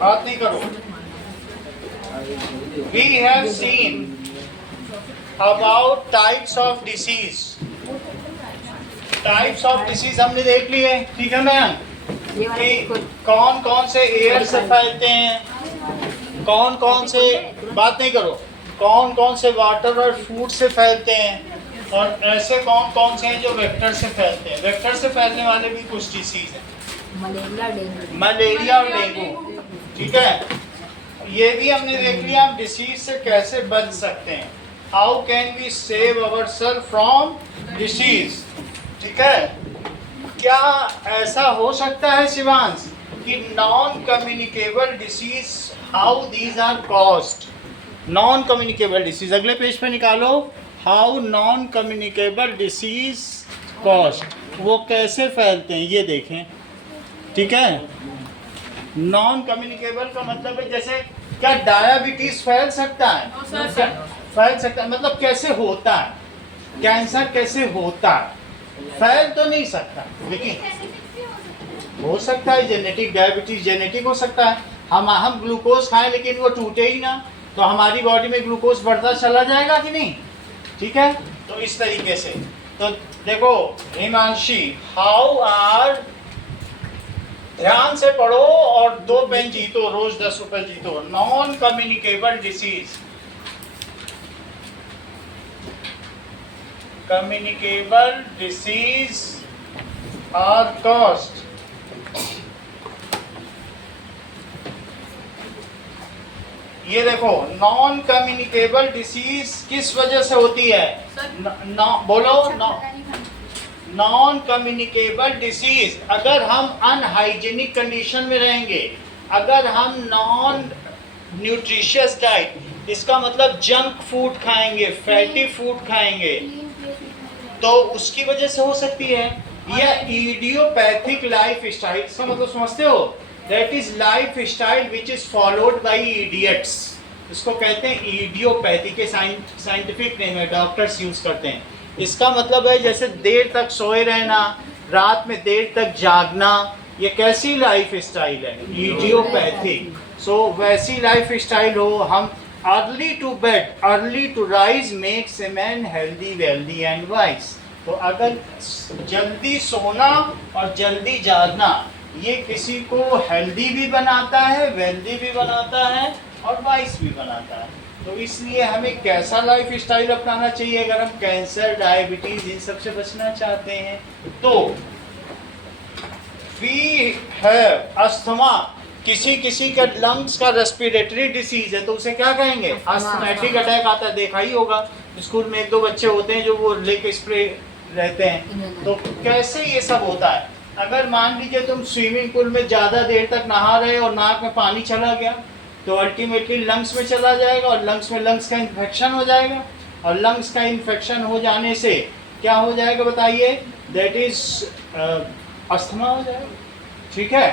बात नहीं करो। We have seen about types of disease. Types of disease हमने देख लिए, ठीक है मैम, कि कौन कौन से एयर से फैलते हैं, कौन कौन से, बात नहीं करो, कौन कौन से वाटर और फूड से फैलते हैं, और ऐसे कौन कौन से हैं जो वेक्टर से फैलते हैं। वेक्टर से फैलने वाले भी कुछ डिसीज हैं, मलेरिया और डेंगू, ठीक है, ये भी हमने देख लिया। हम डिसीज से कैसे बच सकते हैं, how can we save our self from disease, ठीक है। क्या ऐसा हो सकता है शिवांश कि non communicable disease, how these are caused, non communicable disease, अगले पेज पे निकालो, how non communicable disease caused, वो कैसे फैलते हैं ये देखें, ठीक है। नॉन कम्युनिकेबल का मतलब है जैसे क्या डायबिटीज फैल सकता है, फैल सकता है, मतलब कैसे होता है, कैंसर कैसे होता है, फैल तो नहीं सकता, लेकिन हो सकता है। जेनेटिक डायबिटीज जेनेटिक हो सकता है, हम ग्लूकोज खाएं लेकिन वो टूटे ही ना, तो हमारी बॉडी में ग्लूकोज बढ़ता चला जाएगा कि नहीं, ठीक है। तो इस तरीके से, तो देखो हिमांशी, हाउ आर, ध्यान से पढ़ो और 2 पेन जीतो, रोज 10 रुपए जीतो। Non communicable disease, communicable disease are caused ये देखो, नॉन कम्युनिकेबल डिसीज किस वजह से होती है, बोलो, नॉन कम्युनिकेबल डिसीज, अगर हम अनहाइजीनिक कंडीशन में रहेंगे, अगर हम नॉन न्यूट्रिशियस डाइट, इसका मतलब जंक फूड खाएंगे, फैटी फूड खाएंगे, तो उसकी वजह से हो सकती है। या इडियोपैथिक लाइफ स्टाइल, इसका मतलब समझते हो, that is life style which is followed by idiots, इसको कहते हैं इडियोपैथी, के साइंटिफिक नेम है, डॉक्टर्स यूज करते हैं। इसका मतलब है जैसे देर तक सोए रहना, रात में देर तक जागना, ये कैसी लाइफ स्टाइल है, इडियोपैथिक। सो वैसी लाइफ स्टाइल हो, हम early to bed early to rise makes a man healthy wealthy and wise. तो अगर जल्दी सोना और जल्दी जागना, ये किसी को हेल्दी भी बनाता है, वेल्दी भी बनाता है और वाइज भी बनाता है। तो इसलिए हमें कैसा लाइफ स्टाइल अपनाना चाहिए अगर हम कैंसर, डायबिटीज, इन सब से बचना चाहते हैं। तो वी हैव अस्थमा, किसी किसी का लंग्स का रेस्पिरेटरी डिसीज है तो उसे क्या कहेंगे, अस्थमैटिक अटैक आता है, देखा ही होगा स्कूल में 1-2 बच्चे होते हैं जो वो लेके स्प्रे रहते हैं। तो कैसे ये सब होता है, अगर मान लीजिए तुम स्विमिंग पूल में ज़्यादा देर तक नहा रहे और नाक में पानी चला गया, तो अल्टीमेटली लंग्स में चला जाएगा और लंग्स का इन्फेक्शन हो जाएगा, और लंग्स का इन्फेक्शन हो जाने से क्या हो जाएगा बताइए, दैट इज अस्थमा हो जाएगा, ठीक है।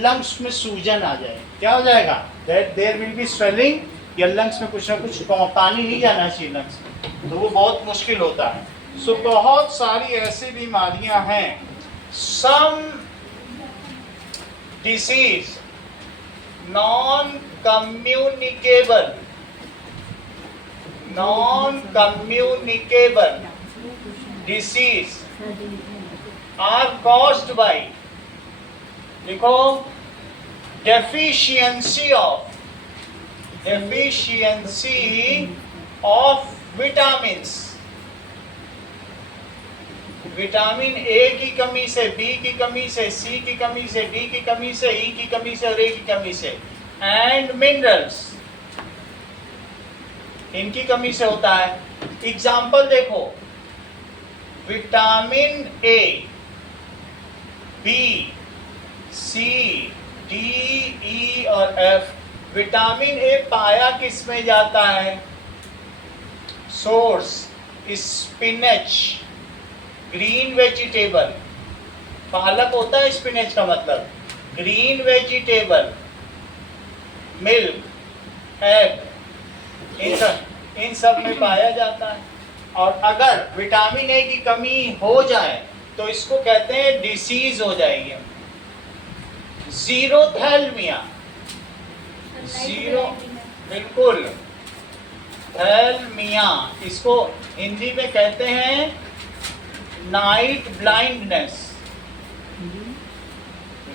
लंग्स में सूजन आ जाए, क्या हो जाएगा, that there will be swelling, या लंग्स में कुछ ना कुछ पानी नहीं जाना चाहिए लंग्स में, तो वो बहुत मुश्किल होता है। सो बहुत सारी ऐसी बीमारियां हैं, some disease non communicable disease are caused by, देखो, deficiency of vitamins, vitamin A की कमी से, बी की कमी से, सी की कमी से, डी की कमी से, ई की कमी से और ए की कमी से, एंड मिनरल्स, इनकी कमी से होता है। एग्जाम्पल देखो, vitamin A, B, C, D, E और एफ। विटामिन ए पाया किस में जाता है, सोर्स स्पिनच, ग्रीन वेजिटेबल, पालक होता है स्पिनच का मतलब, ग्रीन वेजिटेबल, मिल्क, एग, इन सब में पाया जाता है। और अगर विटामिन ए की कमी हो जाए तो इसको कहते हैं डिसीज हो जाएगी। जीरोथैल्मिया, जीरो बिल्कुल थैल्मिया, इसको हिंदी में कहते हैं नाइट ब्लाइंडनेस,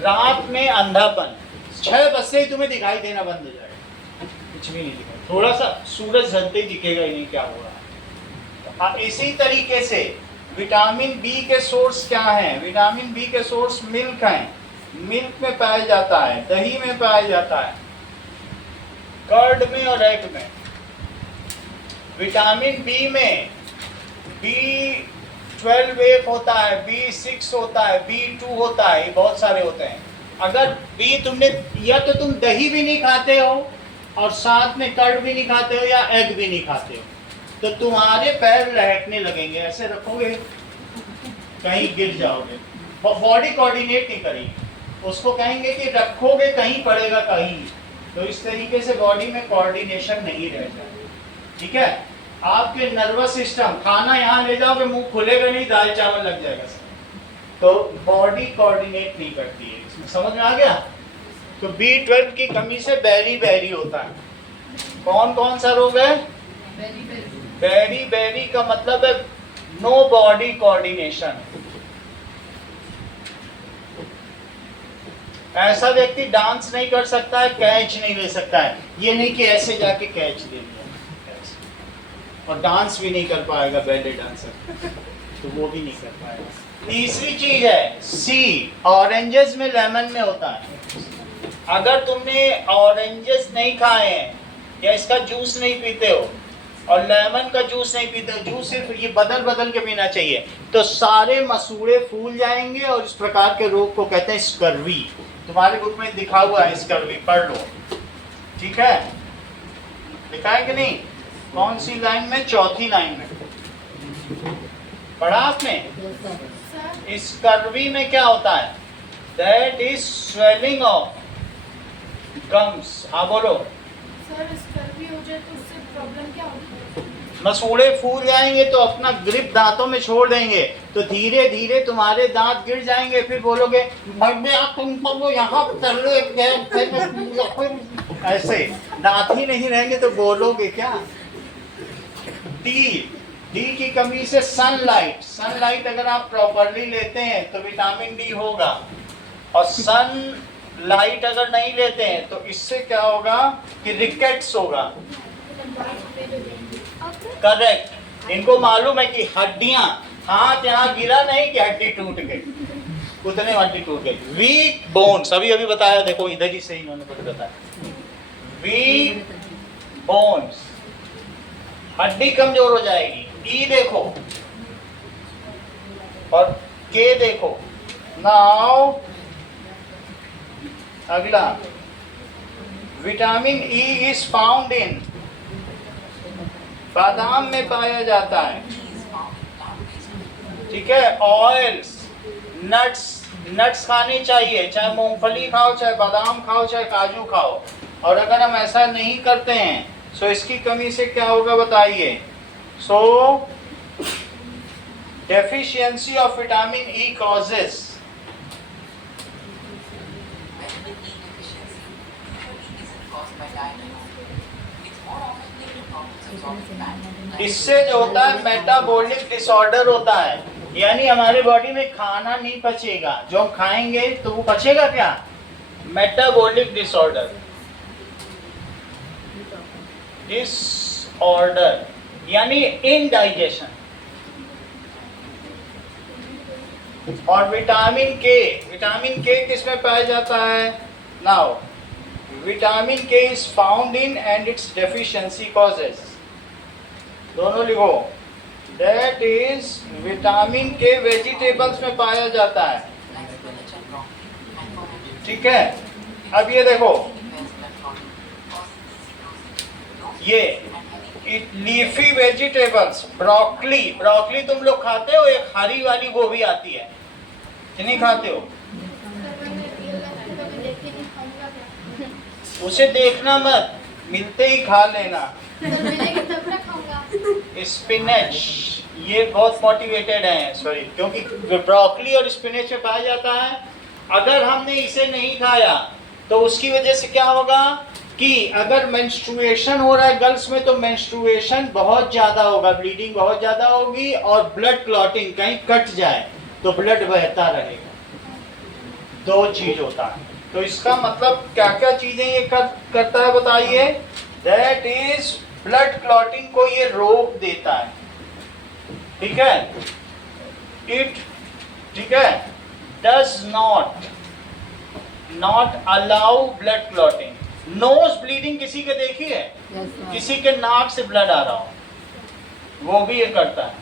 रात में अंधापन। 6 बजे ही तुम्हें दिखाई देना बंद हो जाएगा, कुछ भी नहीं दिखाई, थोड़ा सा सूरज ढलते ही दिखेगा ही नहीं क्या हो रहा है। इसी तरीके से विटामिन बी के सोर्स क्या हैं? विटामिन बी के सोर्स मिल्क हैं, मिल्क में पाया जाता है, दही में पाया जाता है, कर्ड में और एग में। विटामिन बी में B12 एक होता है, B6 होता है, B2 होता है, ये बहुत सारे होते हैं। अगर बी तुमने, या तो तुम दही भी नहीं खाते हो और साथ में कर्ड भी नहीं खाते हो या एग भी नहीं खाते हो, तो तुम्हारे पैर लहकने लगेंगे, ऐसे रखोगे कहीं गिर जाओगे, बॉडी कोऑर्डिनेट नहीं करेगी, उसको कहेंगे कि रखोगे कहीं पड़ेगा कहीं, तो इस तरीके से बॉडी में कोऑर्डिनेशन नहीं रहता। ठीक है, आपके नर्वस सिस्टम, खाना यहाँ ले जाओगे मुंह खुलेगा नहीं, दाल चावल लग जाएगा सब, तो बॉडी कोऑर्डिनेट नहीं करती है। इसमें समझ में आ गया? तो B12 की कमी से बेरी बेरी होता है। कौन कौन सा रोग है? बेरी बेरी का मतलब है नो बॉडी कोऑर्डिनेशन। ऐसा व्यक्ति डांस नहीं कर सकता है, कैच नहीं ले सकता है, ये नहीं कि ऐसे जाके कैच ले लिया, और डांस भी नहीं कर पाएगा बैले डांसर, तो वो भी नहीं कर पाएगा। तीसरी चीज है सी, ऑरेंजेस में लेमन में होता है। अगर तुमने ऑरेंजेस नहीं खाए हैं या इसका जूस नहीं पीते हो और लेमन का जूस नहीं पीते हो, जूस सिर्फ ये बदल बदल के पीना चाहिए, तो सारे मसूड़े फूल जाएंगे और इस प्रकार के रोग को कहते हैं स्कर्वी। तुम्हारे बुक में दिखा हुआ है स्कर्वी, पढ़ लो। ठीक है, लिखा है कि नहीं? कौन सी लाइन में? चौथी लाइन में पढ़ा आपने? स्कर्वी में क्या होता है? That is swelling of gums. हाँ बोलो सर, स्कर्वी हो जाए तो उससे प्रॉब्लम क्या होती है? मसूड़े फूल जाएंगे तो अपना ग्रिप दांतों में छोड़ देंगे, तो धीरे धीरे तुम्हारे दांत गिर जाएंगे, फिर बोलोगे तुम यहाँ ऐसे दांत ही नहीं रहेंगे तो बोलोगे क्या? डी की कमी से सनलाइट, सनलाइट अगर आप प्रॉपरली लेते हैं तो विटामिन डी होगा, और सनलाइट अगर नहीं लेते हैं तो इससे क्या होगा कि रिकेट्स होगा। करेक्ट, इनको मालूम है कि हड्डियां, हाथ यहाँ गिरा नहीं कि हड्डी टूट गई, उतने हड्डी टूट गई। वीक बोन्स, अभी अभी बताया, देखो इधर ही से इन्होंने बताया, वीक बोन्स, हड्डी कमजोर हो जाएगी। ई देखो और के देखो। नाउ अगला, vitamin E is found in, बादाम में पाया जाता है। ठीक है, ऑयल्स, नट्स, नट्स खाने चाहिए, चाहे मूंगफली खाओ, चाहे बादाम खाओ, चाहे काजू खाओ। और अगर हम ऐसा नहीं करते हैं सो इसकी कमी से क्या होगा बताइए? So deficiency of vitamin E causes, इससे जो होता है मेटाबॉलिक डिसऑर्डर होता है, यानी हमारे बॉडी में खाना नहीं पचेगा, जो हम खाएंगे तो वो पचेगा क्या? मेटाबॉलिक डिसऑर्डर, डिसऑर्डर यानी इनडाइजेशन। और विटामिन के किस में पाया जाता है? नाउ विटामिन के is found in and it's deficiency causes, दोनों लिखो। दैट इज विटामिन के वेजिटेबल्स में पाया जाता है। ठीक है, अब ये देखो, ये लीफी वेजिटेबल्स, ब्रोकली, ब्रोकली तुम लोग खाते हो? एक हरी वाली गोभी आती है कि नहीं खाते हो? उसे देखना मत, मिलते ही खा लेना। स्पिनच, ये बहुत मोटिवेटेड हैं, सॉरी, क्योंकि ब्रोकली और स्पिनच में पाया जाता है। अगर हमने इसे नहीं खाया तो उसकी वजह से क्या होगा कि अगर मेंस्ट्रुएशन हो रहा है गर्ल्स में तो मेंस्ट्रुएशन बहुत ज़्यादा होगा, ब्लीडिंग बहुत ज़्यादा होगी, और ब्लड क्लॉटिंग, कहीं कट जाए तो ब्लड बहता रहेगा। दो चीज़ होता है। तो इसका मतलब क्या क्या चीज़ें ये करता है बताइए। दैट इज ब्लड क्लॉटिंग को ये रोक देता है, ठीक है। इट, ठीक है, does not allow blood clotting. Nose bleeding किसी के देखी है? किसी के नाक से ब्लड आ रहा हो, वो भी ये करता है।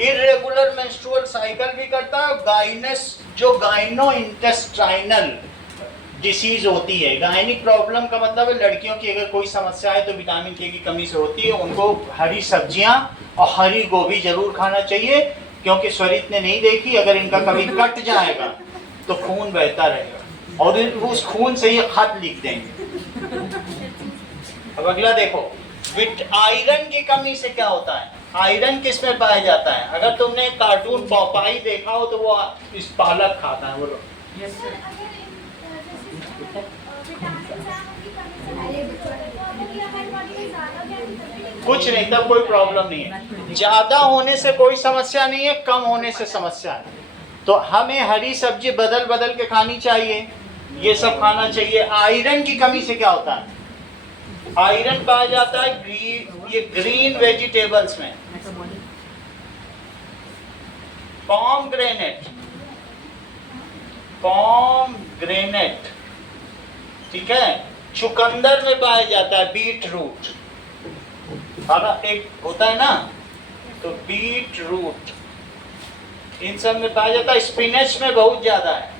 इरेगुलर मेंस्ट्रुअल साइकिल भी करता है। गाइनस, जो गाइनो-इंटेस्टाइनल डिसीज होती है, गायनिक प्रॉब्लम का मतलब है लड़कियों की अगर कोई समस्या है तो विटामिन के की कमी से होती है, उनको हरी सब्जियां और हरी गोभी जरूर खाना चाहिए, क्योंकि स्वरित ने नहीं देखी, अगर इनका कभी कट जाएगा तो खून बहता रहेगा और उस खून से ये खत लिख देंगे। अब अगला देखो, आयरन की कमी से क्या होता है। आयरन किस में पाया जाता है? अगर तुमने कार्टून पॉपाई देखा हो तो वो इस पालक खाता है, बोलो। कुछ नहीं, तब कोई प्रॉब्लम नहीं है। ज्यादा होने से कोई समस्या नहीं है, कम होने से समस्या है। तो हमें हरी सब्जी बदल बदल के खानी चाहिए, ये सब खाना चाहिए। आयरन की कमी से क्या होता है? आयरन पाया जाता है ये ग्रीन वेजिटेबल्स में। पॉमग्रेनेट, ठीक है। चुकंदर में पाया जाता है बीट रूट, एक होता है ना, तो बीट रूट इन सब में पाया जाता है। स्पिनच में बहुत ज्यादा है।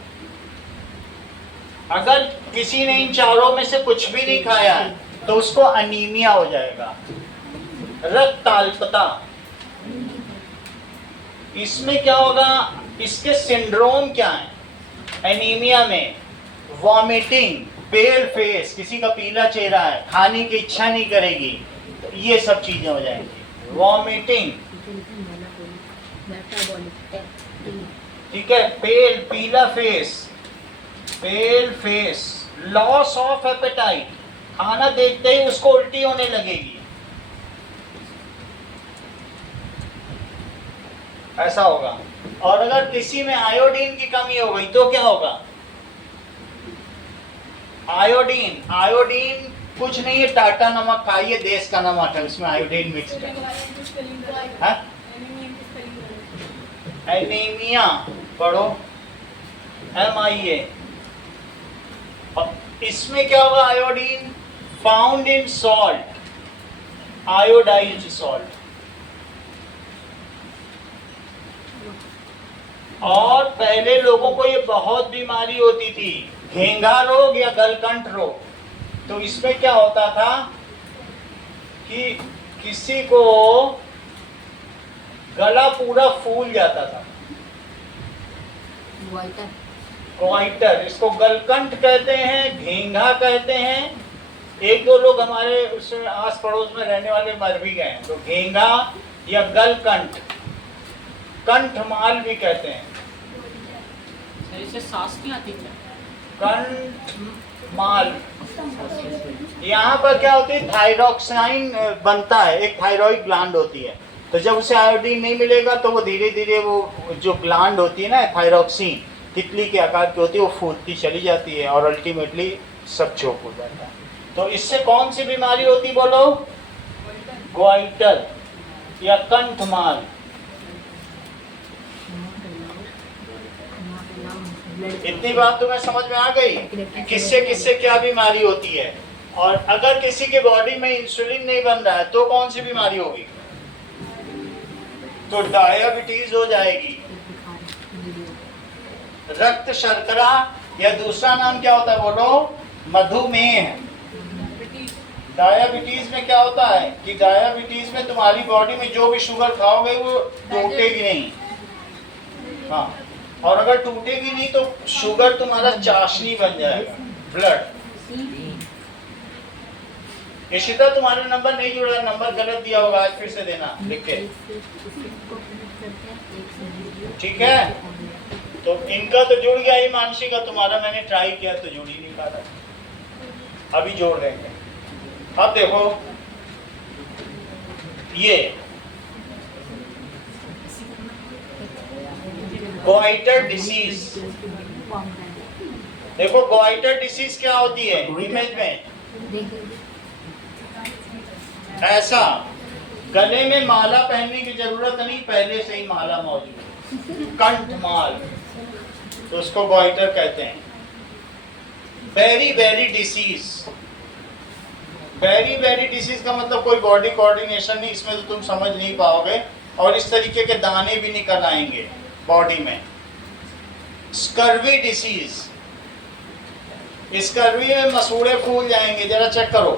अगर किसी ने इन चारों में से कुछ भी नहीं खाया है तो उसको अनीमिया हो जाएगा, रक्त अल्पता। इसमें क्या होगा, इसके सिंड्रोम क्या है? एनीमिया में वॉमिटिंग, पेल फेस, किसी का पीला चेहरा है, खाने की इच्छा नहीं करेगी, तो ये सब चीजें हो जाएंगी। वॉमिटिंग, ठीक है, पेल, पीला फेस, लॉस ऑफ एपेटाइट, खाना देखते ही उसको उल्टी होने लगेगी, ऐसा होगा। और अगर किसी में आयोडीन की कमी हो गई तो क्या होगा? आयोडीन कुछ नहीं है, टाटा नमक खाइए, देश का नमक है, उसमें आयोडीन मिक्स्ड है। एनीमिया पढ़ो, MIA। इसमें क्या होगा? Iodine found in salt, iodised salt. और पहले लोगों को ये बहुत बीमारी होती थी, घेंघा रोग या गलकंठ रोग। तो इसमें क्या होता था कि किसी को गला पूरा फूल जाता था, क्वाइटर, इसको गलकंठ कहते हैं, घेंघा कहते हैं। एक दो लोग हमारे उसमें आस पड़ोस में रहने वाले मर भी गए। तो घेंघा या गलकंठ, कंठमाल भी कहते हैं। इसे सांस नहीं आती क्या? कंठमाल। यहाँ पर क्या होती है, थायरॉक्साइन बनता है, एक थायरॉइड ग्लैंड होती है। तो जब उसे आयोडीन नहीं मिलेगा तो वो धीरे धीरे वो जो ग्लैंड होती है ना, थायरॉक्सिन, तितली के आकार की होती है, वो फूटती चली जाती है और अल्टीमेटली सब चोक हो जाता है। तो इससे कौन सी बीमारी होती बोलो? ग्वाइटर या कंठमाल। इतनी बात तुम्हें समझ में आ गई कि किससे किससे क्या बीमारी होती है। और अगर किसी के बॉडी में इंसुलिन नहीं बन रहा है तो कौन सी बीमारी होगी? तो डायबिटीज हो जाएगी। रक्त शर्करा या दूसरा नाम क्या होता है बोलो? मधुमेह। डायबिटीज में क्या होता है कि डायबिटीज में तुम्हारी बॉडी में जो भी शुगर खाओगे वो टूटेगी नहीं। हाँ, और अगर टूटेगी नहीं तो शुगर तुम्हारा चाशनी बन जाएगा, ब्लड। इशिता तुम्हारा नंबर नहीं जुड़ा, नंबर गलत दिया होगा, आज फिर से देना लिख के, ठीक है। तो इनका तो जुड़ गया ही, मानसी का, तुम्हारा मैंने ट्राई किया तो जुड़ ही नहीं पा रहा, अभी जोड़ देंगे। अब देखो ये गोइटर डिसीज, देखो गोइटर डिसीज क्या होती है इमेज में, ऐसा गले में माला पहनने की जरूरत नहीं, पहले से ही माला मौजूद, कंठमाल, तो उसको गोइटर कहते हैं। Very very disease, very very disease का मतलब कोई बॉडी कोऑर्डिनेशन नहीं, इसमें तो तुम समझ नहीं पाओगे, और इस तरीके के दाने भी निकल आएंगे बॉडी में। स्कर्वी डिसीज, स्कर्वी में मसूड़े फूल जाएंगे, जरा चेक करो,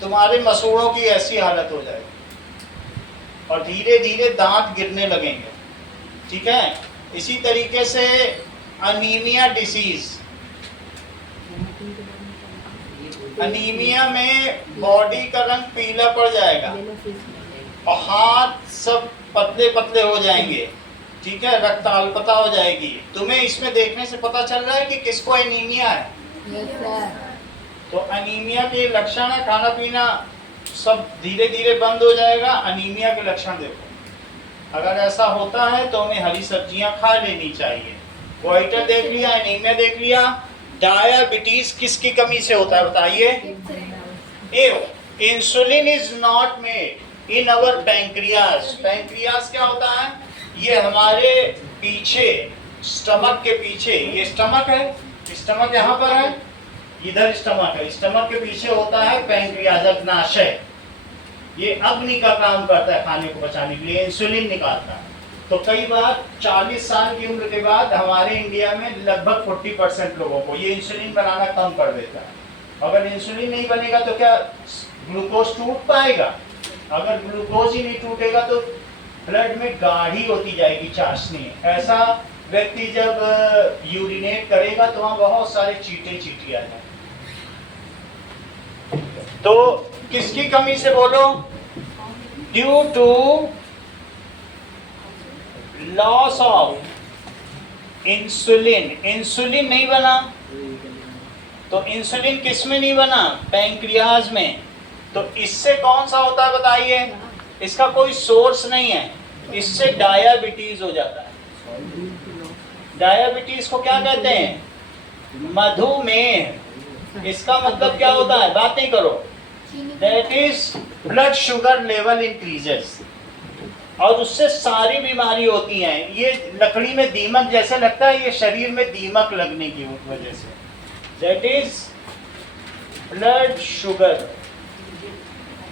तुम्हारे मसूड़ों की ऐसी हालत हो जाएगी और धीरे धीरे दांत गिरने लगेंगे, ठीक है। इसी तरीके से अनीमिया डिसीज, अनीमिया में बॉडी का रंग पीला पड़ जाएगा और हाथ सब पतले पतले हो जाएंगे, ठीक है, रक्ताल्पता हो जाएगी। तुम्हें इसमें देखने से पता चल रहा है कि किसको एनीमिया है? तो अनीमिया के लक्षण है, खाना पीना सब धीरे धीरे बंद हो जाएगा, अनीमिया के लक्षण देखो। अगर ऐसा होता है तो हमें हरी सब्जियां खा लेनी चाहिए। गोइटर देख लिया, एनीमिया देख लिया। डायबिटीज किसकी कमी से होता है बताइए? If insulin is not made in our pancreas, pancreas क्या होता है? ये हमारे पीछे, स्टमक के पीछे, ये स्टमक है, स्टमक यहाँ पर है, इधर स्टमक है, स्टमक के पीछे होता है पैंक्रियास, अग्नाशय। ये अग्नि का काम करता है, खाने को पचाने के लिए इंसुलिन निकालता है। तो कई बार 40 साल की उम्र के बाद हमारे इंडिया में लगभग 40% लोगों को ये इंसुलिन बनाना कम कर देता है। अगर इंसुलिन नहीं बनेगा तो क्या ग्लूकोज टूट पाएगा? अगर ग्लूकोज ही नहीं टूटेगा तो ब्लड में गाढ़ी होती जाएगी, चाशनी। ऐसा व्यक्ति जब यूरिनेट करेगा तो वहाँ बहुत सारे चीटे चीटी आ जाएंगे। तो किसकी कमी से बोलो? Due to loss of insulin. Insulin नहीं बना, तो इंसुलिन किस में नहीं बना? पैंक्रियाज में। तो इससे कौन सा होता है बताइए? इसका कोई सोर्स नहीं है, इससे डायबिटीज हो जाता है। डायबिटीज को क्या कहते हैं? मधुमेह। इसका मतलब क्या होता है? बात नहीं करो। That is blood sugar level increases, और उससे सारी बीमारी होती हैं। ये लकड़ी में दीमक जैसा लगता है, ये शरीर में दीमक लगने की वजह से। That is blood sugar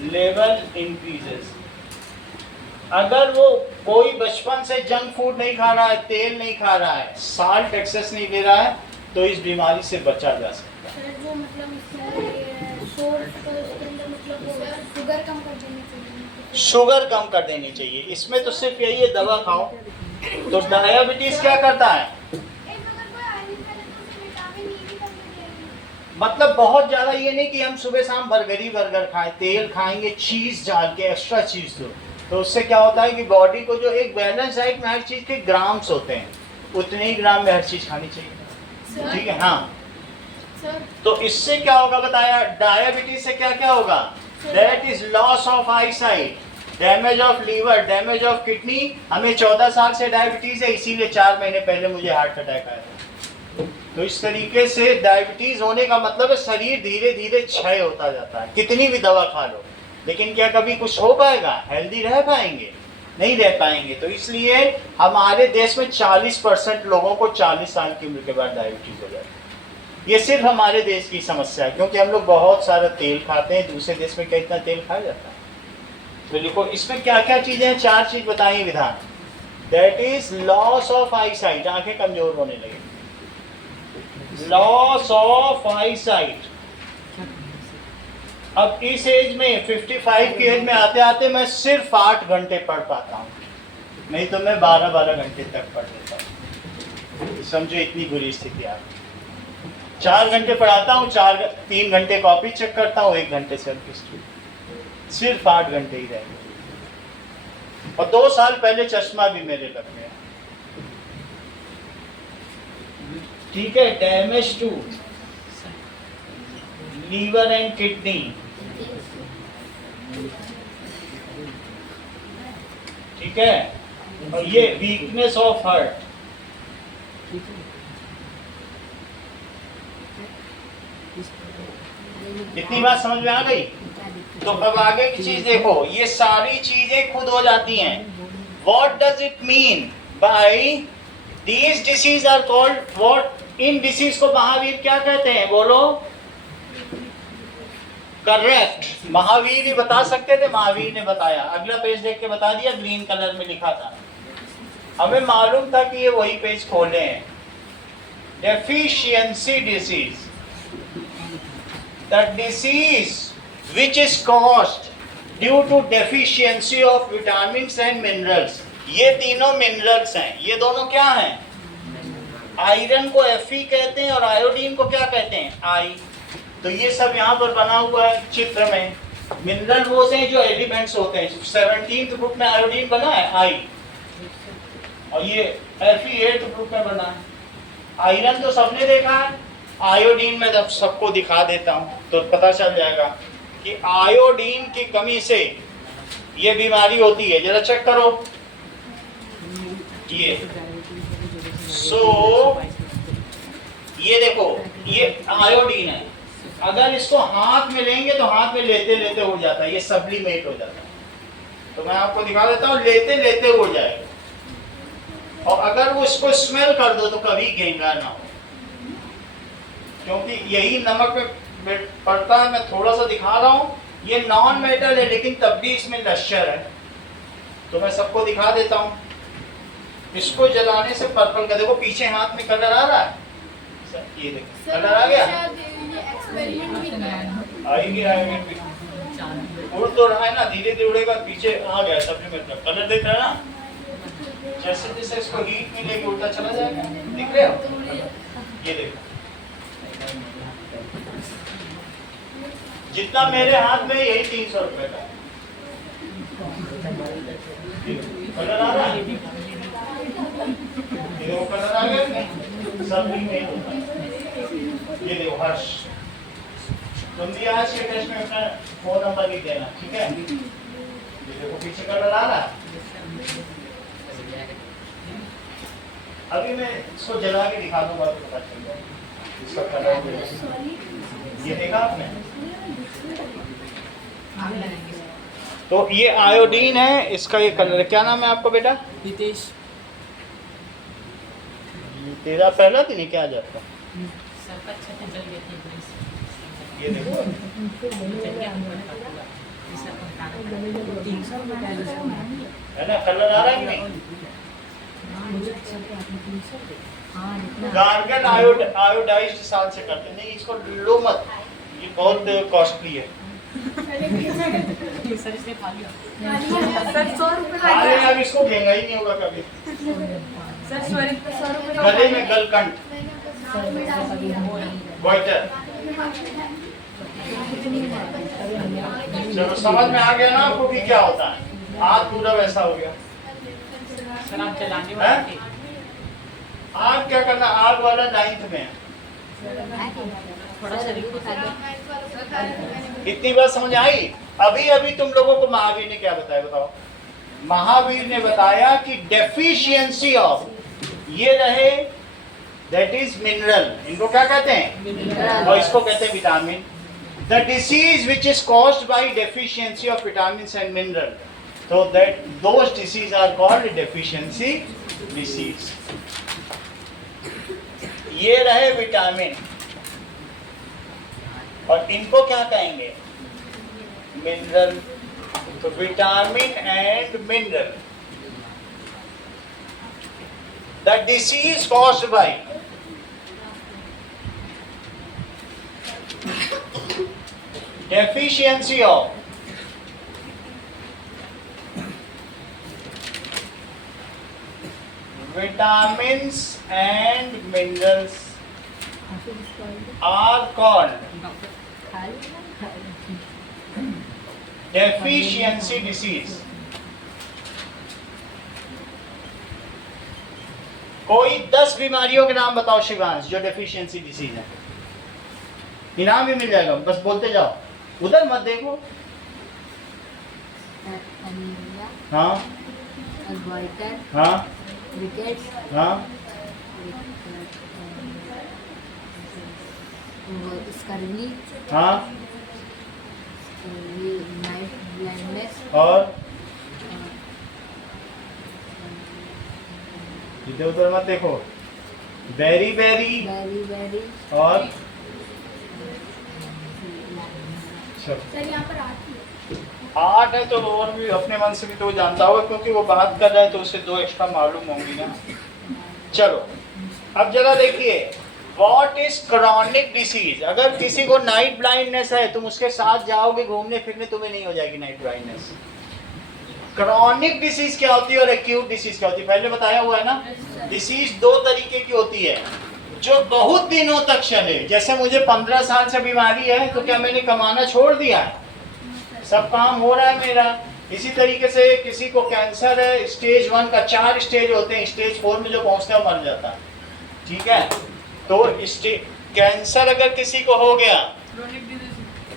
level increases. अगर वो कोई बचपन से जंक फूड नहीं खा रहा है, तेल नहीं खा रहा है, साल्ट एक्सेस नहीं ले रहा है, तो इस बीमारी से बचा जा सकता है। जो मतलब शुगर कम कर देनी चाहिए। शुगर कम कर देनी चाहिए। इसमें तो सिर्फ यही है, दवा खाओ। तो डायबिटीज क्या करता है? मतलब बहुत ज्यादा ये नहीं कि हम सुबह शाम बर्गर खाएं, तेल खाएंगे, चीज डाल के, एक्स्ट्रा चीज दो, तो उससे क्या होता है कि बॉडी को जो एक बैलेंस डाइट में हर चीज के ग्राम्स होते हैं, उतने ही ग्राम में हर चीज खानी चाहिए, ठीक है। हाँ, तो इससे क्या होगा बताया? डायबिटीज से क्या क्या होगा? That is loss of eye sight, damage of liver, damage of kidney. हमें 14 साल से डायबिटीज है, इसीलिए 4 महीने पहले मुझे हार्ट अटैक आया था। तो इस तरीके से डायबिटीज होने का मतलब है शरीर धीरे धीरे क्षय होता जाता है। कितनी भी दवा खा लो, लेकिन क्या कभी कुछ हो पाएगा? हेल्दी रह पाएंगे? नहीं रह पाएंगे। तो इसलिए हमारे देश में 40% लोगों को 40 साल की उम्र के बाद डायबिटीज हो जाती है। ये सिर्फ हमारे देश की समस्या है, क्योंकि हम लोग बहुत सारा तेल खाते हैं। दूसरे देश में क्या इतना तेल खाया जाता है? तो देखो इसमें क्या क्या चीजें हैं, 4 चीज बताइए विधान। That is loss of eye site, आंखें कमजोर होने लगी। Loss of eye site. अब इस एज में 55 की एज में आते आते मैं सिर्फ 8 घंटे पढ़ पाता हूँ, नहीं तो मैं 12-12 घंटे तक पढ़ लेता हूँ। समझो इतनी बुरी स्थिति आ गई। 4 घंटे पढ़ाता हूँ, 3 घंटे कॉपी चेक करता हूँ, 1 घंटे सेल्फ स्टडी, सिर्फ 8 घंटे ही रह गए। और 2 साल पहले चश्मा भी मेरे लग गया। ठीक है, damage to liver and kidney, ठीक है, और ये वीकनेस ऑफ हार्ट, इतनी बात समझ में आ गई? तो अब आगे की चीज देखो, ये सारी चीजें खुद हो जाती हैं। What does it mean by these diseases are called what? In disease को महावीर क्या कहते हैं, बोलो? करेक्ट, महावीर ही बता सकते थे, महावीर ने बताया। अगला पेज देख के बता दिया, ग्रीन कलर में लिखा था। हमें मालूम था कि ये वही पेज खोले हैं। Deficiency disease, the disease which is caused due to deficiency of vitamins and minerals। ये तीनों मिनरल्स हैं। ये दोनों क्या हैं? आयरन को Fe कहते हैं और आयोडीन को क्या कहते हैं? आई। तो ये सब यहाँ पर बना हुआ है चित्र में। मिनरल वो से जो एलिमेंट्स होते हैं। 17th ग्रुप में आयोडीन बना है, आई, और ये Fe 8th ग्रुप में बना है। आयरन तो सबने देखा है, आयोडीन में जब सबको दिखा देता हूँ तो पता चल जाएगा कि आयोडीन की कमी से ये बीमारी होती है। जरा चेक करो, ये ये देखो, ये आयोडीन है। अगर इसको हाथ में लेंगे तो हाथ में लेते लेते हो जाता है, ये सब्लिमेट हो जाता है। तो मैं आपको दिखा देता हूँ, लेते लेते हो जाएगा। और अगर वो इसको स्मेल कर दो तो कभी गेंगा ना हो, क्योंकि यही नमक में पड़ता है। मैं थोड़ा सा दिखा रहा हूँ, ये नॉन मेटल है लेकिन तब भी इसमें लश्कर है। तो मैं सबको दिखा देता हूँ। इसको जलाने से पर्पल का, देखो पीछे हाथ में कलर आ रहा है, ये देखो कलर आ गया। आएगी उड़ तो रहा है ना, धीरे धीरे उड़ेगा, पीछे आ गया सप्लीमेंट का कलर, देख रहे हैं ना? जैसे जैसे इसको हीट मिलेगी उड़ता चला जाएगा। दिख रहे हो? ये देखो, जितना मेरे हाथ में यही 300 रुपए का कलर आ रहा है। देखो कलर आ गया, सब नहीं होता। ये देखो हर्ष, तुम भी आज के टेस्ट में अपना फोन नंबर लिख देना, ठीक है? ये देखो पीछे कलर आ रहा है। अभी मैं इसको जला के दिखा दूंगा तो पता चल जाएगा इसका कलर। ये देखा आपने? तो ये आयोडीन है, इसका ये कलर है। क्या नाम है आपका बेटा? हितेश। तेरा पहला दिन ही क्या जाता? ये देखो, है ना, कलर आ रहा है कि नहीं? गार्गन आयोडाइज्ड साल से करते नहीं, इसको लो मत, ये बहुत कॉस्टली है। अब इसको महंगा ही नहीं होगा कभी। गले में गलकंठ, गोइटर। चलो समझ में आ गया ना आपको कि क्या होता है? हाथ पूरा वैसा हो गया। आग क्या करना? आग वाला 9th में है। इतनी बात समझ आई? अभी अभी तुम लोगों को महावीर ने क्या बताया, बताओ? महावीर ने बताया कि डेफिशिएंसी ऑफ, ये रहे, दैट इज मिनरल। इनको क्या कहते हैं? और इसको कहते हैं vitamin. The disease which is caused by deficiency of vitamins and mineral, so that those diseases are called deficiency disease। ये रहे विटामिन, और इनको क्या कहेंगे? मिनरल। तो vitamin and mineral. The disease caused by deficiency of vitamins and minerals are called deficiency disease. कोई 10 बीमारियों के नाम बताओ शिवांश जो डेफिशिएंसी डिसीज है। इनाम भी मिल जाएगा, बस बोलते जाओ, उधर मत देखो। हाँ हाँ हाँ हाँ और इधर उधर मत देखो। बेरी बेरी और सर यहाँ पर आती है। 8 है तो और भी अपने मन से भी तो जानता होगा, क्योंकि वो बात कर रहा है तो उसे 2 एक्स्ट्रा मालूम होंगी ना। चलो अब जरा देखिए, व्हाट इज क्रॉनिक डिसीज। अगर किसी को नाइट ब्लाइंडनेस है तुम उसके साथ जाओगे घूमने फिरने, तुम्हें नहीं हो जाएगी नाइट ब्लाइंडनेस। क्रॉनिक डिसीज क्या होती है और एक्यूट डिसीज क्या होती है, पहले बताया हुआ है ना। डिसीज 2 तरीके की होती है, जो बहुत दिनों तक चले। जैसे मुझे 15 साल से बीमारी है, तो क्या मैंने कमाना छोड़ दिया है? सब काम हो रहा है मेरा। इसी तरीके से किसी को कैंसर है, स्टेज 1 का 4 स्टेज होते हैं, स्टेज 4 में जो पहुंचता है मर जाता है। ठीक है, तो कैंसर अगर किसी को हो गया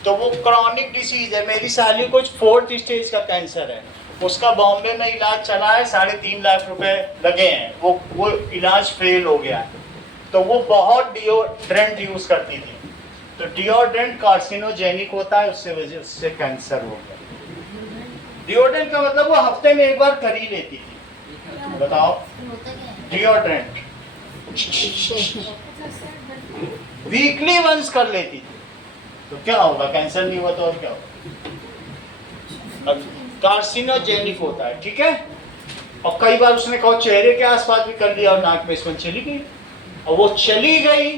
तो वो क्रॉनिक डिसीज है। मेरी साली को 4th स्टेज का कैंसर है, उसका बॉम्बे में इलाज चला है, 3.5 लाख रुपए लगे हैं, वो इलाज फेल हो गया। तो वो बहुत डिओड्रेंट यूज करती थी, तो डिओड्रेंट कार्सिनोजेनिक होता है, उससे वजह उससे कैंसर हो गया। डिओड्रेंट का मतलब वो हफ्ते में 1 बार कर ही लेती थी। बताओ, डिओड्रेंट वीकली वंस कर लेती थी, तो क्या होगा? कैंसर नहीं हुआ तो और क्या होगा? कार्सिनोजेनिक होता है। ठीक है, और कई बार उसने कहा चेहरे के आसपास भी कर लिया और नाक में इसमें चली गई, और वो चली गई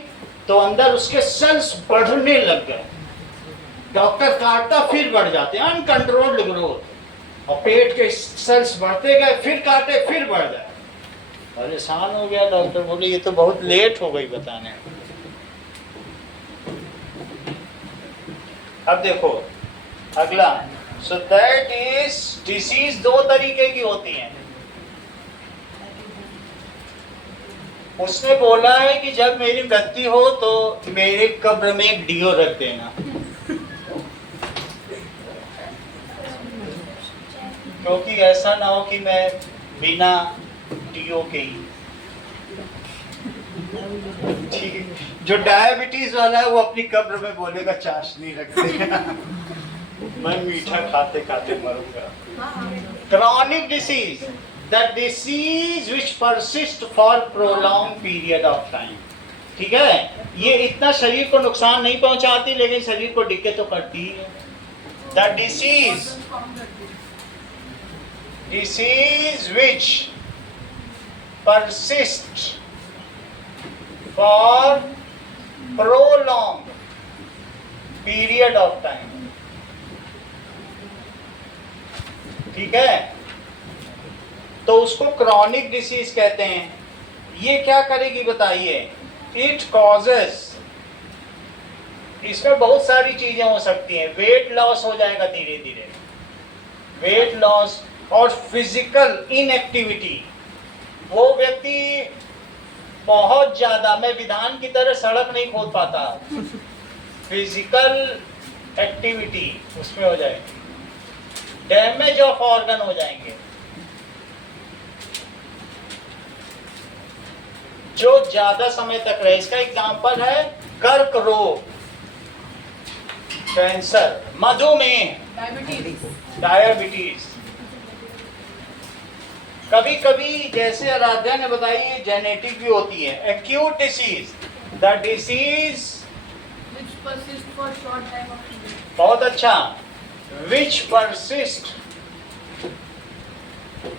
तो अंदर उसके सेल्स बढ़ने लग गए। डॉक्टर काटता फिर बढ़ जाते, अनकंट्रोल्ड ग्रोथ, और पेट के सेल्स बढ़ते गए, फिर काटे फिर बढ़ जाए। परेशान हो गया डॉक्टर, बोले ये तो बहुत लेट हो गई बताने। अब देखो अगला, सो दैट इज डिसीज 2 तरीके की होती हैं। उसने बोला है कि जब मेरी मृत्यु हो तो मेरे कब्र में एक डियो रख देना, क्योंकि ऐसा ना हो कि मैं बिना डियो के ही। ठीक, जो डायबिटीज वाला है वो अपनी कब्र में बोलेगा चाशनी रख देना, मैं मीठा खाते खाते मरूंगा। Chronic disease, the disease which persist for prolong period of time. ठीक है, ये इतना शरीर को नुकसान नहीं पहुंचाती, लेकिन शरीर को डिके तो करती ही है। The disease which persist for prolonged period of time। ठीक है, तो उसको क्रॉनिक डिसीज कहते हैं। ये क्या करेगी बताइए? इट कॉजेस, इसमें बहुत सारी चीजें हो सकती हैं। वेट लॉस हो जाएगा धीरे धीरे, वेट लॉस, और फिजिकल इनएक्टिविटी। वो व्यक्ति बहुत ज्यादा, मैं विधान की तरह सड़क नहीं खोद पाता, फिजिकल एक्टिविटी उसमें हो जाएगी, डैमेज ऑफ ऑर्गन हो जाएंगे, जो ज्यादा समय तक रहे। इसका एग्जांपल है कर्क रोग, कैंसर, मधुमेह, डायबिटीज। कभी कभी जैसे आराध्या ने बताई ये जेनेटिक भी होती है। Acute disease, the disease which persist for short time of period. बहुत अच्छा, which persist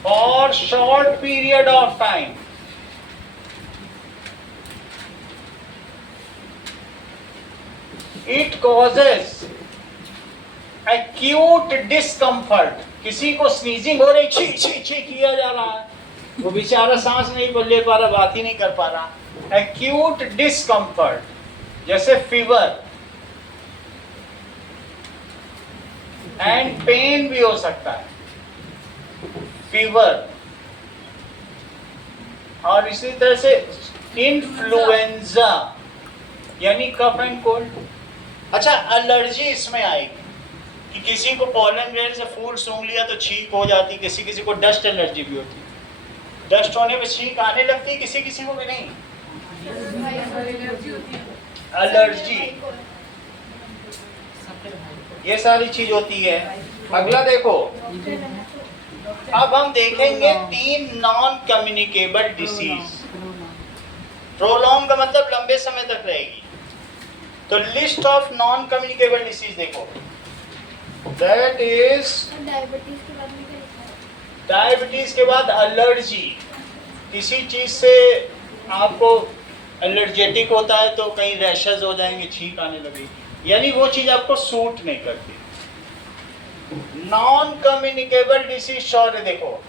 for short period of time. It causes acute discomfort. किसी को स्नीजिंग हो रही, छी छी छी किया जा रहा है, वो बेचारा सांस नहीं ले पा रहा, बात ही नहीं कर पा रहा। एक्यूट डिस्कम्फर्ट जैसे फीवर एंड पेन भी हो सकता है, फीवर, और इसी तरह से इन्फ्लुएंजा यानी कफ एंड कोल्ड। अच्छा, एलर्जी इसमें आएगी कि किसी को पॉलन ग्रेन से फूल सूंघ लिया तो छींक हो जाती, किसी को डस्ट एलर्जी भी होती है, डस्ट होने में छींक आने लगती है, किसी को भी नहीं। एलर्जी, ये सारी चीज होती है। अगला देखो, अब हम देखेंगे 3 नॉन कम्युनिकेबल डिसीज। प्रोलॉन्ग का मतलब लंबे समय तक रहेगी। तो list of non communicable disease देखो, दैट इज डायबिटीज के बाद में क्या लिखा है? डायबिटीज के बाद एलर्जी, किसी चीज से आपको एलर्जेटिक होता है तो कहीं रैशेस हो जाएंगे, छींक आने लगेगी, यानी वो चीज आपको सूट नहीं करती। नॉन कम्युनिकेबल डिसीज शॉर्ट देखो,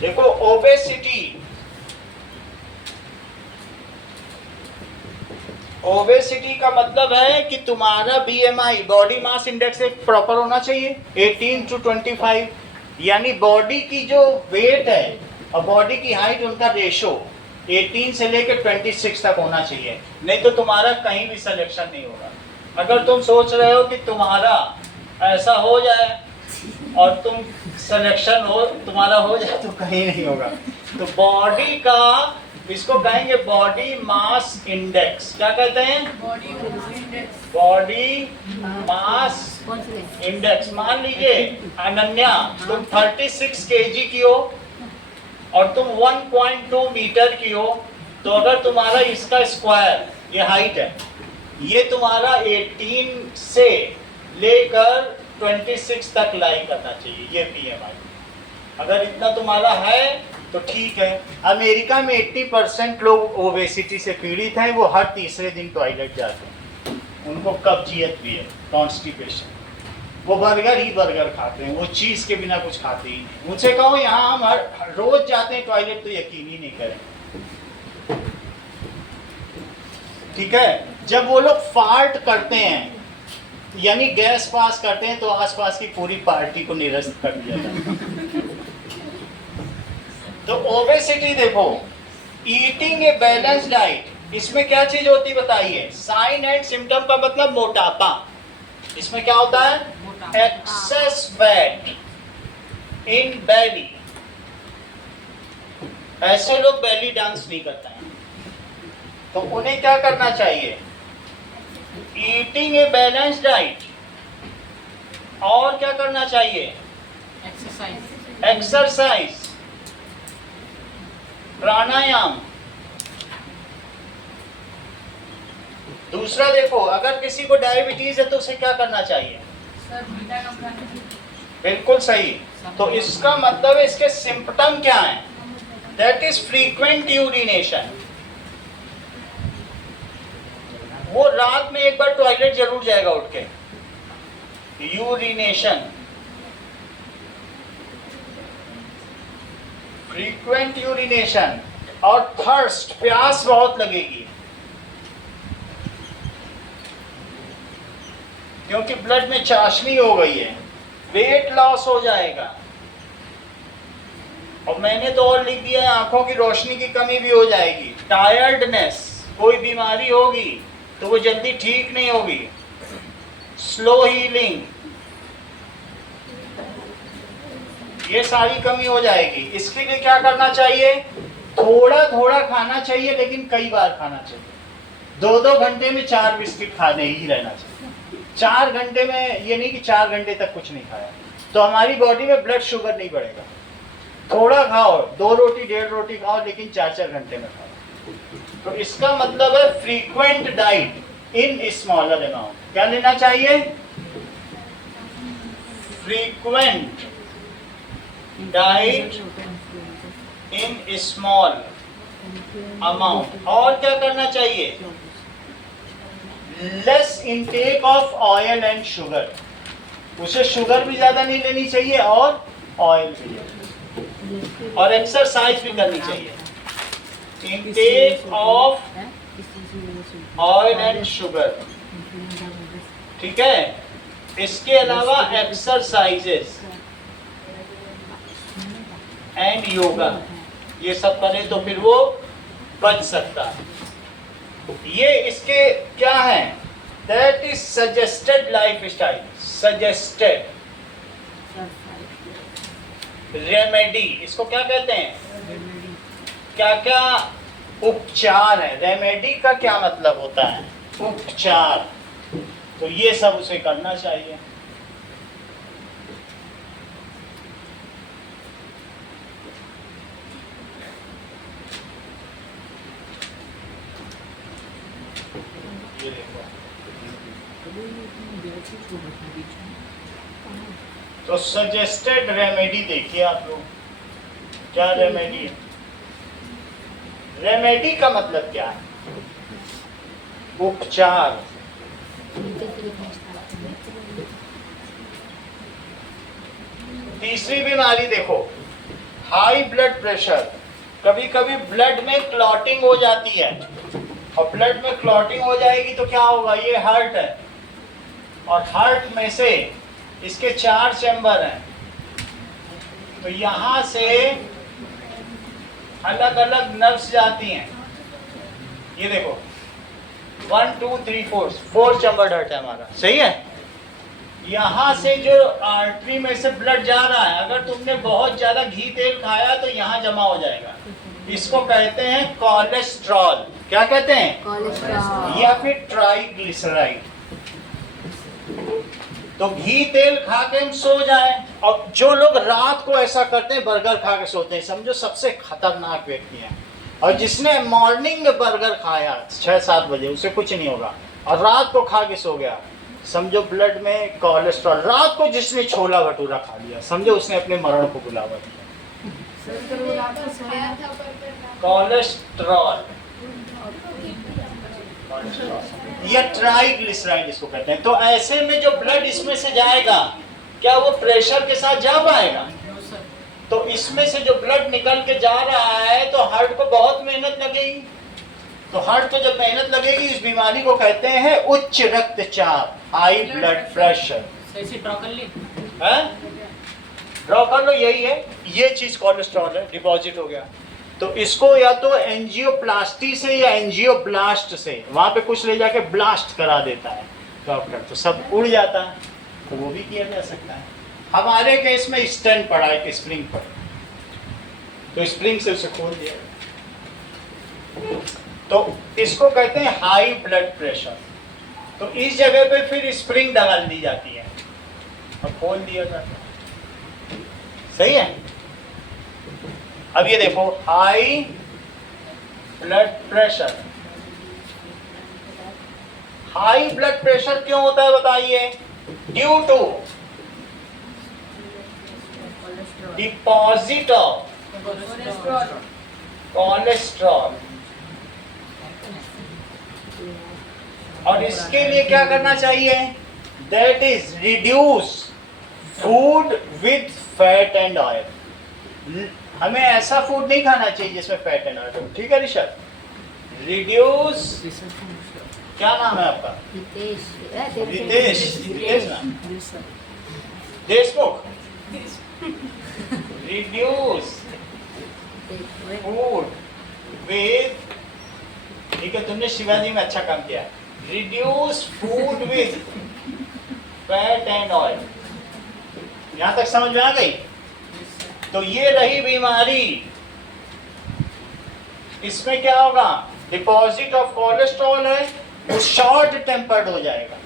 देखो ओबेसिटी, ओबेसिटी का मतलब है कि तुम्हारा बीएमआई बॉडी मास इंडेक्स एक प्रॉपर होना चाहिए 18 to 25, यानी बॉडी की जो वेट है और बॉडी की हाइट, उनका रेशो 18 से लेकर 26 तक होना चाहिए, नहीं तो तुम्हारा कहीं भी सिलेक्शन नहीं होगा। अगर तुम सोच रहे हो कि तुम्हारा ऐसा हो जाए और तुम सिलेक्शन हो तुम्हारा हो जाए तो कहीं नहीं होगा। तो बॉडी का, इसको कहेंगे बॉडी मास इंडेक्स। क्या कहते हैं? Body mass index. मान लीजिए अनन्या तुम 36 kg की हो और तुम 1.2 मीटर की हो, तो अगर तुम्हारा इसका स्क्वायर, ये हाइट है, ये तुम्हारा 18 से लेकर 26 तक लाई करना चाहिए, ये बीएमआई। अगर इतना तुम्हारा है तो ठीक है। अमेरिका में 80% लोग ओबेसिटी से पीड़ित हैं, वो हर तीसरे दिन टॉयलेट जाते हैं, उनको कब्जियत भी है, कॉन्स्टिपेशन। वो बर्गर ही बर्गर खाते हैं, वो चीज़ के बिना कुछ खाते ही नहीं। मुझसे कहो यहाँ हम हर रोज जाते हैं टॉयलेट तो यकीन ही नहीं करें। ठीक है, जब वो लोग फार्ट करते हैं यानी गैस पास करते हैं तो आसपास की पूरी पार्टी को निरस्त कर दिया जाता है। तो ओबेसिटी देखो, ईटिंग ए बैलेंस डाइट, इसमें क्या चीज होती बताइए? साइन एंड सिम्टम का मतलब मोटापा। इसमें क्या होता है? एक्सेस फैट इन बेली। ऐसे लोग बेली डांस नहीं करते हैं, तो उन्हें क्या करना चाहिए? ईटिंग ए बैलेंस डाइट, और क्या करना चाहिए? एक्सरसाइज, प्राणायाम। दूसरा देखो, अगर किसी को डायबिटीज है तो उसे क्या करना चाहिए? बिल्कुल सही। तो इसका मतलब है, इसके सिम्पटम क्या है? That is frequent urination. वो रात में एक बार टॉयलेट जरूर जाएगा उठ के, यूरिनेशन, फ्रीक्वेंट यूरिनेशन। और थर्स्ट, प्यास बहुत लगेगी क्योंकि ब्लड में चाशनी हो गई है। वेट लॉस हो जाएगा, और मैंने तो और लिख दिया है, आंखों की रोशनी की कमी भी हो जाएगी। टायर्डनेस, कोई बीमारी होगी तो वो जल्दी ठीक नहीं होगी। स्लो हीलिंग, ये सारी कमी हो जाएगी। इसके लिए क्या करना चाहिए? थोड़ा थोड़ा खाना चाहिए, लेकिन कई बार खाना चाहिए। 2-2 घंटे में 4 बिस्किट खाने ही रहना चाहिए। 4 घंटे में, ये नहीं कि 4 घंटे तक कुछ नहीं खाया, तो हमारी बॉडी में ब्लड शुगर नहीं बढ़ेगा। थोड़ा खाओ, 2 रोटी 1.5 रोटी खाओ, लेकिन 4-4 घंटे में खाओ। तो इसका मतलब है frequent diet in smaller amount. क्या लेना चाहिए? Frequent diet in small amount. और क्या करना चाहिए? Less intake of oil and sugar. उसे शुगर भी ज्यादा नहीं लेनी चाहिए और ऑयल भी लें और एक्सरसाइज भी करनी चाहिए। Intake of oil and sugar, ठीक है। इसके अलावा एक्सरसाइजेस एंड योगा, ये सब करें तो फिर वो बच सकता है। ये इसके क्या है, that is suggested life style, suggested remedy, इसको क्या कहते हैं, क्या क्या उपचार है। रेमेडी का क्या मतलब होता है, उपचार। तो ये सब उसे करना चाहिए। ये देखो, तो सजेस्टेड रेमेडी देखिए आप लोग, क्या रेमेडी है। रेमेडी का मतलब क्या है, उपचार। तीसरी बीमारी देखो, हाई ब्लड प्रेशर। कभी कभी ब्लड में क्लॉटिंग हो जाती है, और ब्लड में क्लॉटिंग हो जाएगी तो क्या होगा, ये हार्ट है, और हार्ट में से इसके 4 चैम्बर हैं, तो यहाँ से अलग अलग नर्व्स जाती हैं। ये देखो 1 2 3 4 चैम्बर्ड हार्ट है हमारा, सही है। यहाँ से जो आर्टरी में से ब्लड जा रहा है, अगर तुमने बहुत ज्यादा घी तेल खाया तो यहाँ जमा हो जाएगा। इसको कहते हैं कोलेस्ट्रॉल। क्या कहते हैं, कोलेस्ट्रॉल, या फिर ट्राइग्लिसराइड। तो घी तेल खा के हम सो जाए, और जो लोग रात को ऐसा करते हैं, बर्गर खा के सोते हैं, समझो सबसे खतरनाक व्यक्ति है। और जिसने मॉर्निंग में बर्गर खाया 6-7 बजे, उसे कुछ नहीं होगा, और रात को खा के सो गया, समझो ब्लड में कोलेस्ट्रॉल। रात को जिसने छोला भटूरा खा लिया, समझो उसने अपने मरण को बुलावा दिया। कोलेस्ट्रॉल या ट्राइग्लिसराइड इसको कहते हैं। तो ऐसे में जो ब्लड इसमें से जाएगा, क्या वो प्रेशर के साथ जा पाएगा? तो इसमें से जो ब्लड निकल के जा रहा है, तो हार्ट को बहुत मेहनत लगेगी। तो हार्ट को जब मेहनत लगेगी, इस बीमारी को कहते हैं उच्च रक्तचाप, हाई ब्लड प्रेशर। ड्रॉ कर लो, यही है, ये चीज कोलेस्ट्रॉल है, डिपॉजिट हो गया। तो इसको या तो एंजियोप्लास्टी से या एंजियोब्लास्ट से, वहां पे कुछ ले जाके ब्लास्ट करा देता है डॉक्टर, तो सब उड़ जाता है, तो वो भी किया जा सकता है। हमारे केस में स्टेंट पड़ा है, स्प्रिंग पर, तो स्प्रिंग से उसे खोल दिया। तो इसको कहते हैं हाई ब्लड प्रेशर। तो इस जगह पे फिर स्प्रिंग डाल दी जाती है और खोल दिया जाता है, सही है। अब ये देखो, high blood pressure. High blood pressure क्यों होता है बताइए? Due to deposit of cholesterol. और इसके लिए क्या करना चाहिए? That is reduce food with fat and oil. हमें ऐसा फूड नहीं खाना चाहिए जिसमें फैट एंड ऑयल हो, ठीक है ऋषभ? रिड्यूस, क्या नाम है आपका? रितेश। रितेश नाम, देशमुख। रिड्यूस फूड विद, ठीक है, तुमने शिवाजी में अच्छा काम किया। Reduce food with fat and oil. यहां तक समझ में आ गई? तो ये रही बीमारी। इसमें क्या होगा? डिपॉजिट ऑफ कोलेस्ट्रॉल है, वो शॉर्ट टेम्पर्ड हो जाएगा।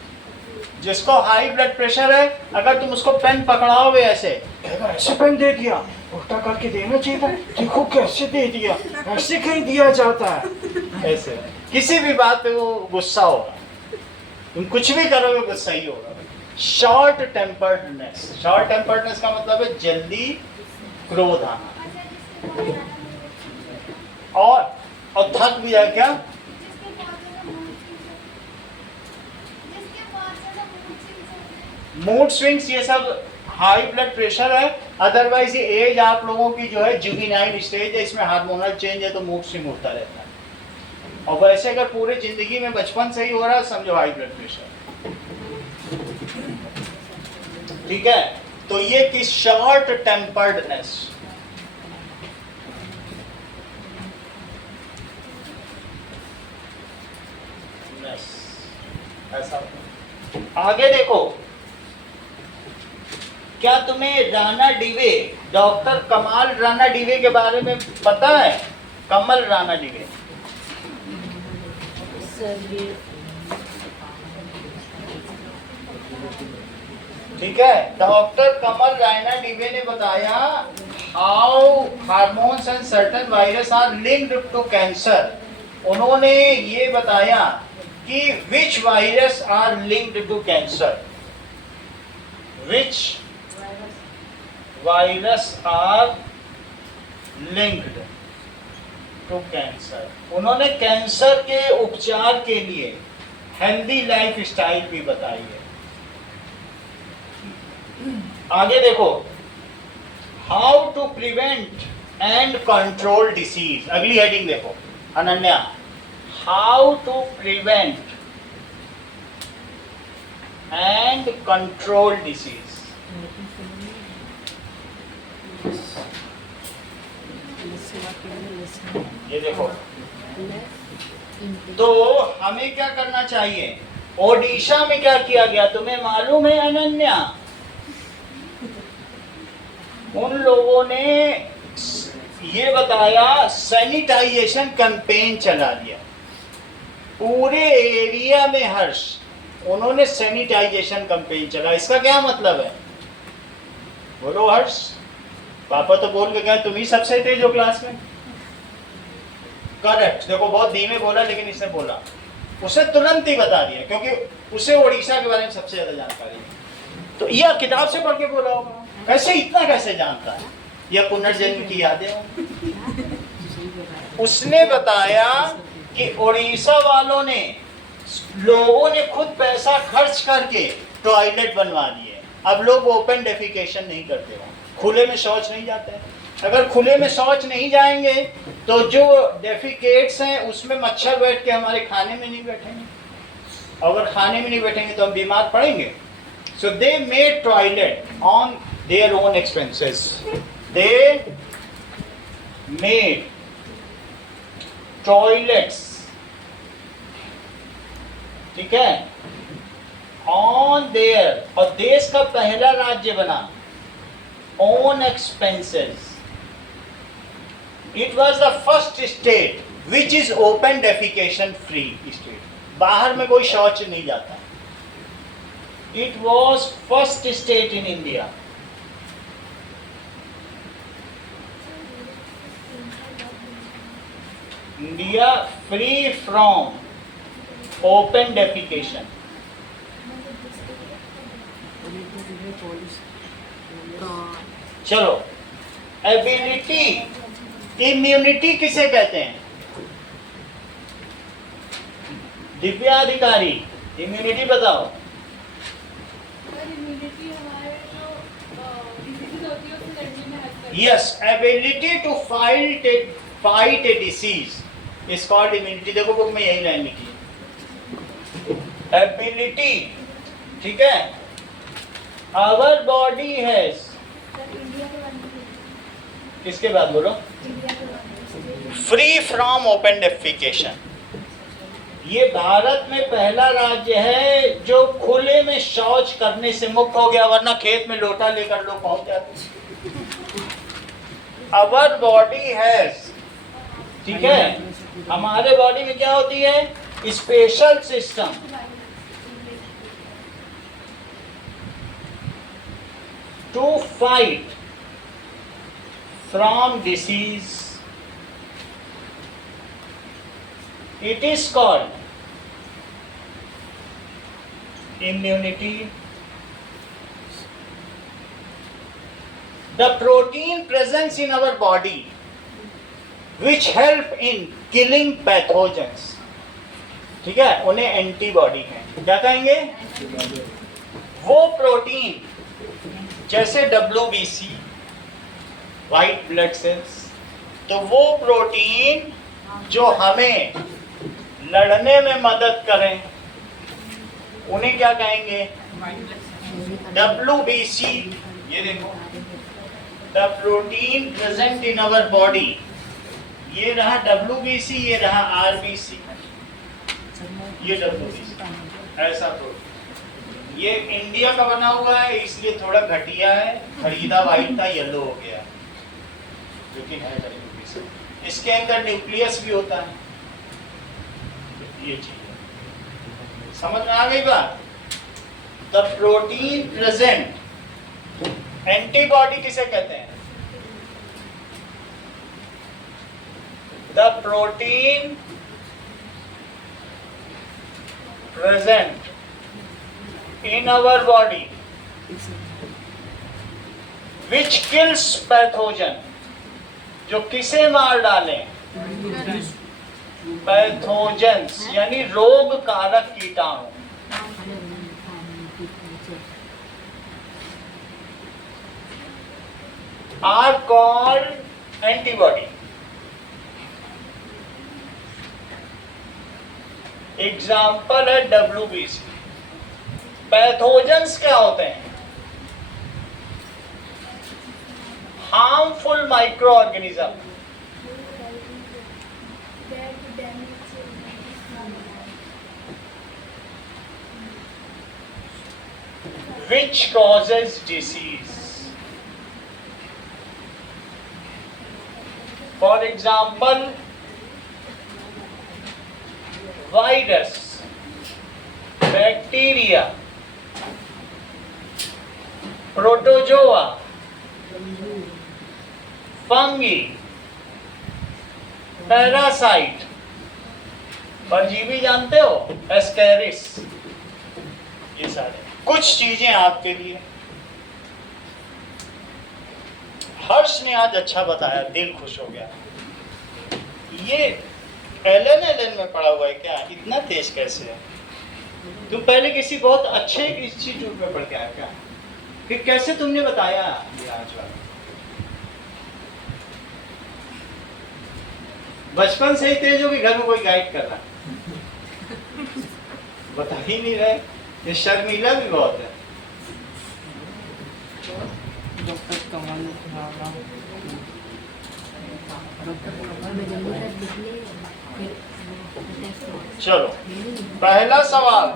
जिसको हाई ब्लड प्रेशर है, अगर तुम उसको पेन पकड़ाओगे ऐसे, ऐसे पेन दे दिया, उल्टा करके देना चाहिए था, देखो कैसे दे दिया, ऐसे कहीं दिया जाता है, ऐसे किसी भी बात पे वो गुस्सा होगा। तुम कुछ भी करोगे गुस्सा ही होगा। Short temperedness. शॉर्ट टेम्पर्डनेस का मतलब है जल्दी क्रोध आना, और थक भी है क्या? मूड स्विंग्स, ये सब हाई ब्लड प्रेशर है, अदरवाइज ये एज आप लोगों की जो है जुवेनाइल स्टेज है, इसमें हार्मोनल चेंज है तो मूड स्विंग होता रहता है। और वैसे अगर पूरे जिंदगी में बचपन से ही हो रहा है समझो हाई ब्लड प्रेशर। ठीक है, तो ये कि शॉर्ट टेम्पर्डनेस। ऐसा आगे देखो, क्या तुम्हें राणा डिवे, डॉक्टर कमाल राणा डिवे के बारे में पता है? कमल राणा डिवे, ठीक है, डॉक्टर कमल राणा डिवे ने बताया how hormones and certain virus are linked to cancer. उन्होंने ये बताया कि which virus are linked to cancer, which virus are linked to cancer. उन्होंने कैंसर के उपचार के लिए हेल्दी लाइफ स्टाइल भी बताई है। आगे देखो, how to prevent and control disease. अगली हेडिंग देखो Ananya, how to prevent and control disease. ये देखो, तो हमें क्या करना चाहिए? ओडिशा में क्या किया गया तुम्हें मालूम है अनन्या? उन लोगों ने ये बताया, सैनिटाइजेशन कैंपेन चला दिया पूरे एरिया में। हर्ष, उन्होंने सैनिटाइजेशन कैंपेन चला। इसका क्या मतलब है? बोलो हर्ष। पापा तो बोल के गए तुम ही सबसे तेज हो क्लास में। करेक्ट। देखो बहुत धीमे बोला लेकिन इसने बोला, उसे तुरंत ही बता दिया क्योंकि उसे उड़ीसा के बारे में सबसे ज्यादा जानकारी है। तो यह किताब से पढ़ के बोला होगा, कैसे इतना कैसे जानता है? यह पुनर्जन्म की यादें होंगी। उसने बताया कि उड़ीसा वालों ने, लोगों ने खुद पैसा खर्च करके टॉयलेट बनवा दिए। अब लोग ओपन डेफिकेशन नहीं करते हो, खुले में शौच नहीं जाते हैं। अगर खुले में शौच नहीं जाएंगे तो जो डेफिकेट्स हैं उसमें मच्छर बैठ के हमारे खाने में नहीं बैठेंगे, अगर खाने में नहीं बैठेंगे तो हम बीमार पड़ेंगे। So they made toilet on their own expenses. They made toilets, ठीक है, ऑन देयर, और देश का पहला राज्य बना own expenses. It was the first state which is open defecation free state. बाहर में कोई शौच नहीं जाता। It was first state in India. India free from open defecation. चलो, एबिलिटी, इम्यूनिटी किसे कहते हैं? दिव्याधिकारी, इम्यूनिटी बताओ। Yes, ability to fight a disease is called immunity. देखो बुक में यही लाइन लिखी है, एबिलिटी, ठीक है। आवर बॉडी हैज, किसके बाद बोलो? Free from open defecation. ये भारत में पहला राज्य है जो खुले में शौच करने से मुक्त हो गया, वरना खेत में लोटा लेकर लोग पहुंच जाते। अवर बॉडी हैज, ठीक है, हमारे बॉडी में क्या होती है? Special system to fight from disease. It is called immunity. The protein presence in our body which help in killing pathogens, ठीक है, उन्हें एंटीबॉडी है। क्या कहेंगे? वो प्रोटीन जैसे WBC, वाइट ब्लड सेल्स, तो वो प्रोटीन जो हमें लड़ने में मदद करें उन्हें क्या कहेंगे? WBC। ये देखो, the protein present in our body, ये रहा WBC, ये रहा RBC, ये WBC, ऐसा प्रोटीन। ये इंडिया का बना हुआ है इसलिए थोड़ा घटिया है, खरीदा वाइट था, येलो हो गया, लेकिन है WBC। इसके अंदर न्यूक्लियस भी होता है, ये चीज समझ में आ गई बात? द प्रोटीन प्रेजेंट, एंटीबॉडी किसे कहते हैं? The protein present in our body which kills pathogen, जो किसे मार डालें? पैथोजेंस, यानी रोग कारक कीटाणु। Are called antibody. एग्जाम्पल है WBC। पैथोजेंस क्या होते हैं? Harmful micro organism which causes disease. For example, virus, bacteria, protozoa, fungi, parasite, परजीवी जानते हो? एस्केरिस, ये सारे कुछ चीजें आपके लिए। हर्ष ने आज अच्छा बताया, दिल खुश हो गया। ये एलन में पढ़ा हुआ है क्या? इतना तेज कैसे है? तुम पहले किसी बहुत अच्छे इंस्टीट्यूट में पढ़ के आया क्या? फिर कैसे तुमने बताया ये आज वाला? बचपन से ही तेज हो कि घर में कोई गाइड कर रहा? बता ही नहीं रहे। ये शर्मीला भी बहुत है। चलो, पहला सवाल,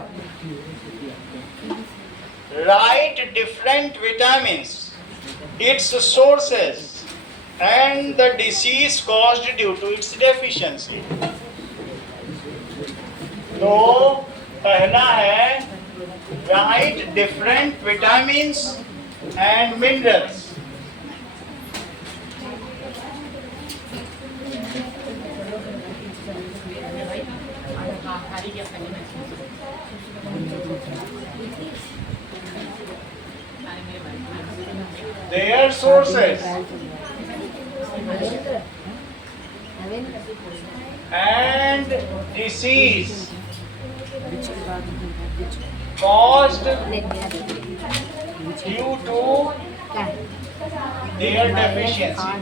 right different vitamins, it's sources and the disease caused due to its deficiency. तो पहला है write different vitamins and minerals. Their sources and disease caused due to their deficiency.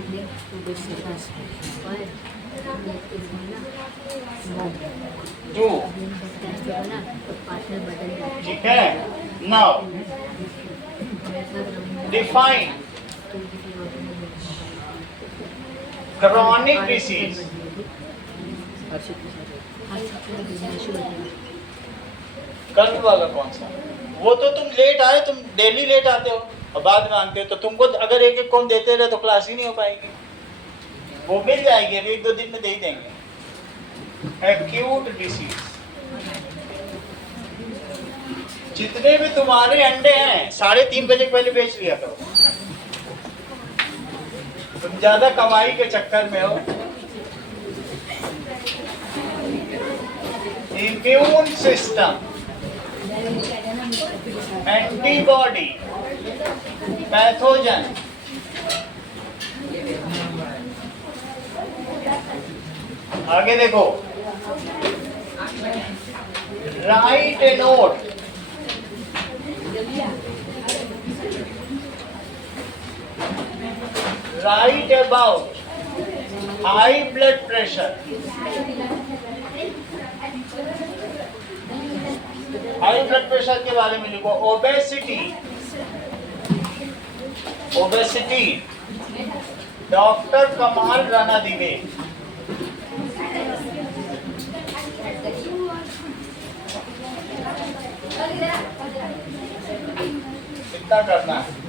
Two. ठीक है? Now define chronic disease. कल वाला कौन सा? वो तो तुम लेट आए, तुम डेली लेट आते हो और बाद में आते हो, तो तुमको अगर एक एक कौन देते रहे तो क्लास ही नहीं हो पाएगी। वो मिल जाएगी, अभी 1-2 दिन में दे ही देंगे। एक्यूट डिसीज, जितने भी तुम्हारे अंडे हैं 3:30 बजे पहले बेच लिया करो। तुम ज्यादा कमाई के चक्कर में हो। इम्यून सिस्टम, एंटीबॉडी, पैथोजन, आगे देखो, right A note, right about high blood pressure. High blood pressure के बारे में लिखो। ओबेसिटी, ओबेसिटी डॉक्टर कमाल राणा दिवे। कितना करना है?